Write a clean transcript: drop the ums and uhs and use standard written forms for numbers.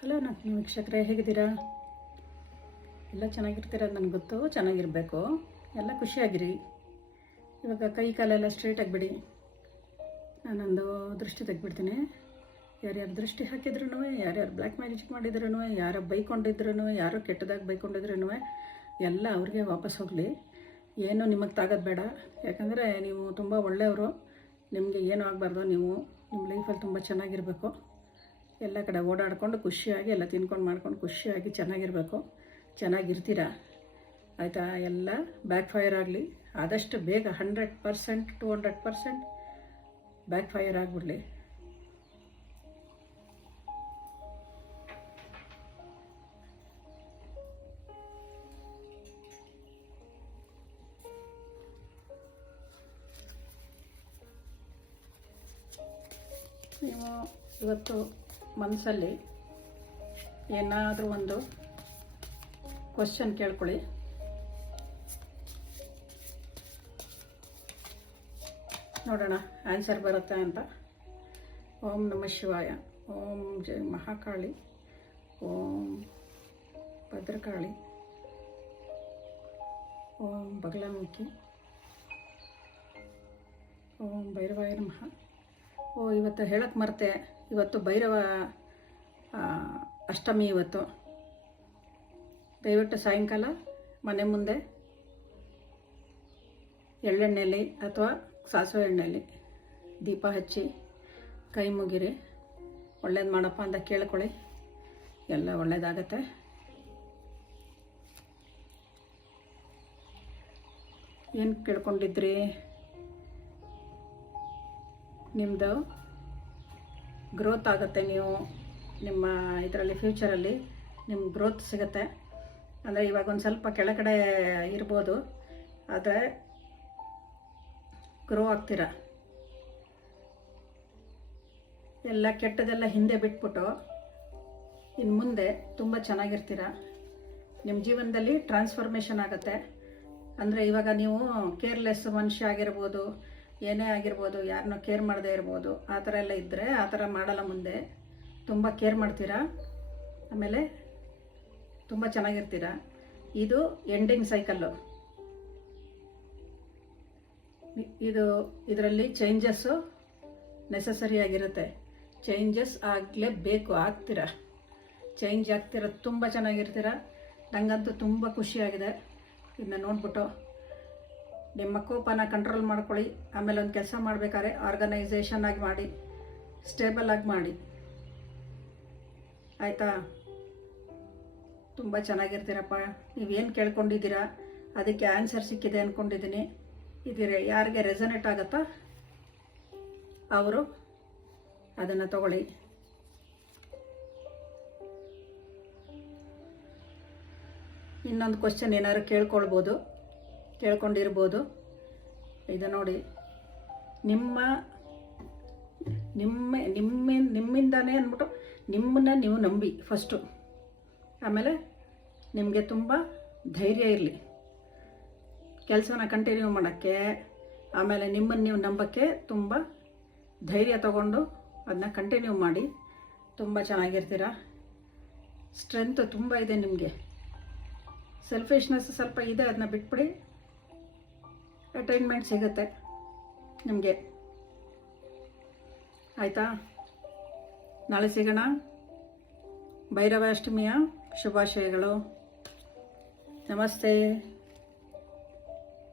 Hello ನನ್ನ ವೀಕ್ಷಕರೇ, ಹೇಗಿದ್ದೀರಾ? ಎಲ್ಲ ಚೆನ್ನಾಗಿರ್ತೀರ ನನಗೆ ಗೊತ್ತು. ಚೆನ್ನಾಗಿರಬೇಕು, ಎಲ್ಲ ಖುಷಿಯಾಗಿರಿ. ಇವಾಗ ಕೈ ಕಾಲೆಲ್ಲ ಸ್ಟ್ರೈಟ್ ಆಗಿಬಿಡಿ. ನಾನೊಂದು ದೃಷ್ಟಿ ತೆಗೆದ್ಬಿಡ್ತೀನಿ. ಯಾರ್ಯಾರು ದೃಷ್ಟಿ ಹಾಕಿದ್ರೂ, ಯಾರ್ಯಾರು ಬ್ಲ್ಯಾಕ್ ಮ್ಯಾಜಿಕ್ ಮಾಡಿದ್ರೂ, ಯಾರು ಬೈಕೊಂಡಿದ್ರೂ, ಯಾರೋ ಕೆಟ್ಟದಾಗಿ ಬೈಕೊಂಡಿದ್ರೂ ಎಲ್ಲ ಅವ್ರಿಗೆ ವಾಪಸ್ ಹೋಗಲಿ. ಏನು ನಿಮಗೆ ತಾಗೋದು ಬೇಡ. ಯಾಕಂದರೆ ನೀವು ತುಂಬ ಒಳ್ಳೆಯವರು. ನಿಮಗೆ ಏನೂ ಆಗಬಾರ್ದು. ನೀವು ನಿಮ್ಮ ಲೈಫಲ್ಲಿ ತುಂಬ ಚೆನ್ನಾಗಿರಬೇಕು. ಎಲ್ಲ ಕಡೆ ಓಡಾಡಿಕೊಂಡು ಖುಷಿಯಾಗಿ ಎಲ್ಲ ತಿನ್ಕೊಂಡು ಮಾಡ್ಕೊಂಡು ಖುಷಿಯಾಗಿ ಚೆನ್ನಾಗಿರಬೇಕು. ಚೆನ್ನಾಗಿರ್ತೀರ, ಆಯಿತಾ? ಎಲ್ಲ ಬ್ಯಾಕ್ ಫೈರ್ ಆಗಲಿ. ಆದಷ್ಟು ಬೇಗ 100% 200% ಬ್ಯಾಕ್ ಫೈರ್ ಆಗಿಬಿಡಲಿ. ನೀವು ಇವತ್ತು ಮನಸ್ಸಲ್ಲಿ ಏನಾದರೂ ಒಂದು ಕ್ವಶನ್ ಕೇಳ್ಕೊಳ್ಳಿ. ನೋಡೋಣ ಆನ್ಸರ್ ಬರುತ್ತೆ ಅಂತ. ಓಂ ನಮಃ ಶಿವಾಯ, ಓಂ ಜೈ ಮಹಾಕಾಳಿ, ಓಂ ಭದ್ರಕಾಳಿ, ಓಂ ಬಗಲಾಮುಖಿ, ಓಂ ಭೈರವಾಯ ನಮಃ. ಇವತ್ತು ಹೇಳಕ್ಕೆ ಮರೆತೆ, ಇವತ್ತು ಭೈರವ ಅಷ್ಟಮಿ. ಇವತ್ತು ದಯವಿಟ್ಟು ಸಾಯಂಕಾಲ ಮನೆ ಮುಂದೆ ಎಳ್ಳೆಣ್ಣೆಯಲ್ಲಿ ಅಥವಾ ಸಾಸಿವೆ ಎಣ್ಣೆಯಲ್ಲಿ ದೀಪ ಹಚ್ಚಿ ಕೈ ಮುಗಿರಿ. ಒಳ್ಳೇದು ಮಾಡಪ್ಪ ಅಂತ ಕೇಳ್ಕೊಳ್ಳಿ, ಎಲ್ಲ ಒಳ್ಳೇದಾಗತ್ತೆ. ಏನು ಕೇಳ್ಕೊಂಡಿದ್ರಿ? ನಿಮ್ಮದು ಗ್ರೋತ್ ಆಗುತ್ತೆ. ನೀವು ನಿಮ್ಮ ಇದರಲ್ಲಿ ಫ್ಯೂಚರಲ್ಲಿ ನಿಮ್ಮ ಗ್ರೋತ್ ಸಿಗುತ್ತೆ. ಅಂದರೆ ಇವಾಗ ಒಂದು ಸ್ವಲ್ಪ ಕೆಳಗಡೆ ಇರ್ಬೋದು, ಆದರೆ ಗ್ರೋ ಆಗ್ತೀರ. ಎಲ್ಲ ಕೆಟ್ಟದೆಲ್ಲ ಹಿಂದೆ ಬಿಟ್ಬಿಟ್ಟು ಇನ್ನು ಮುಂದೆ ತುಂಬ ಚೆನ್ನಾಗಿರ್ತೀರ. ನಿಮ್ಮ ಜೀವನದಲ್ಲಿ ಟ್ರಾನ್ಸ್ಫಾರ್ಮೇಷನ್ ಆಗುತ್ತೆ. ಅಂದರೆ ಇವಾಗ ನೀವು ಕೇರ್ಲೆಸ್ ಮನುಷ್ಯ ಆಗಿರ್ಬೋದು, ಏನೇ ಆಗಿರ್ಬೋದು, ಯಾರನ್ನೋ ಕೇರ್ ಮಾಡದೇ ಇರ್ಬೋದು, ಆ ಥರ ಎಲ್ಲ ಇದ್ದರೆ ಆ ಥರ ಮಾಡಲ್ಲ. ಮುಂದೆ ತುಂಬ ಕೇರ್ ಮಾಡ್ತೀರಾ, ಆಮೇಲೆ ತುಂಬ ಚೆನ್ನಾಗಿರ್ತೀರ. ಇದು ಎಂಡಿಂಗ್ ಸೈಕಲ್ಲು. ಇದರಲ್ಲಿ ಚೇಂಜಸ್ಸು ನೆಸಸರಿ ಆಗಿರುತ್ತೆ. ಚೇಂಜಸ್ ಆಗಲೇಬೇಕು, ಆಗ್ತೀರ. ಚೇಂಜ್ ಆಗ್ತೀರ, ತುಂಬ ಚೆನ್ನಾಗಿರ್ತೀರ. ನನಗಂತೂ ತುಂಬ ಖುಷಿಯಾಗಿದೆ ಇದನ್ನ ನೋಡ್ಬಿಟ್ಟು. ನಿಮ್ಮ ಕೋಪನ ಕಂಟ್ರೋಲ್ ಮಾಡ್ಕೊಳ್ಳಿ. ಆಮೇಲೆ ಒಂದು ಕೆಲಸ ಮಾಡಬೇಕಾದ್ರೆ ಆರ್ಗನೈಸೇಷನ್ ಆಗಿ ಮಾಡಿ, ಸ್ಟೇಬಲ್ ಆಗಿ ಮಾಡಿ, ಆಯಿತಾ? ತುಂಬ ಚೆನ್ನಾಗಿರ್ತೀರಪ್ಪ. ನೀವೇನು ಕೇಳ್ಕೊಂಡಿದ್ದೀರಾ ಅದಕ್ಕೆ ಆನ್ಸರ್ ಸಿಕ್ಕಿದೆ ಅಂದ್ಕೊಂಡಿದ್ದೀನಿ. ಇದು ಯಾರಿಗೆ ರೆಸನೇಟ್ ಆಗುತ್ತೋ ಅವರು ಅದನ್ನು ತಗೊಳ್ಳಿ. ಇನ್ನೊಂದು ಕ್ವಶನ್ ಏನಾದ್ರು ಕೇಳ್ಕೊಂಡಿರ್ಬೋದು. ಇದು ನೋಡಿ, ನಿಮ್ಮಿಂದಾನೇ ಅಂದ್ಬಿಟ್ಟು ನಿಮ್ಮನ್ನ ನೀವು ನಂಬಿ ಫಸ್ಟು. ಆಮೇಲೆ ನಿಮಗೆ ತುಂಬ ಧೈರ್ಯ ಇರಲಿ ಕೆಲಸನ ಕಂಟಿನ್ಯೂ ಮಾಡೋಕ್ಕೆ. ಆಮೇಲೆ ನಿಮ್ಮನ್ನು ನೀವು ನಂಬೋಕ್ಕೆ ತುಂಬ ಧೈರ್ಯ ತಗೊಂಡು ಅದನ್ನ ಕಂಟಿನ್ಯೂ ಮಾಡಿ. ತುಂಬ ಚೆನ್ನಾಗಿರ್ತೀರ. ಸ್ಟ್ರೆಂತ್ ತುಂಬ ಇದೆ ನಿಮಗೆ. ಸೆಲ್ಫಿಶ್ನೆಸ್ ಸ್ವಲ್ಪ ಇದೆ, ಅದನ್ನ ಬಿಟ್ಬಿಡಿ. ಅಟೈನ್ಮೆಂಟ್ ಸಿಗುತ್ತೆ ನಿಮಗೆ, ಆಯಿತಾ? ನಾಳೆ ಸಿಗೋಣ. ಭೈರವ ಅಷ್ಟಮಿಯ ಶುಭಾಶಯಗಳು. ನಮಸ್ತೆ.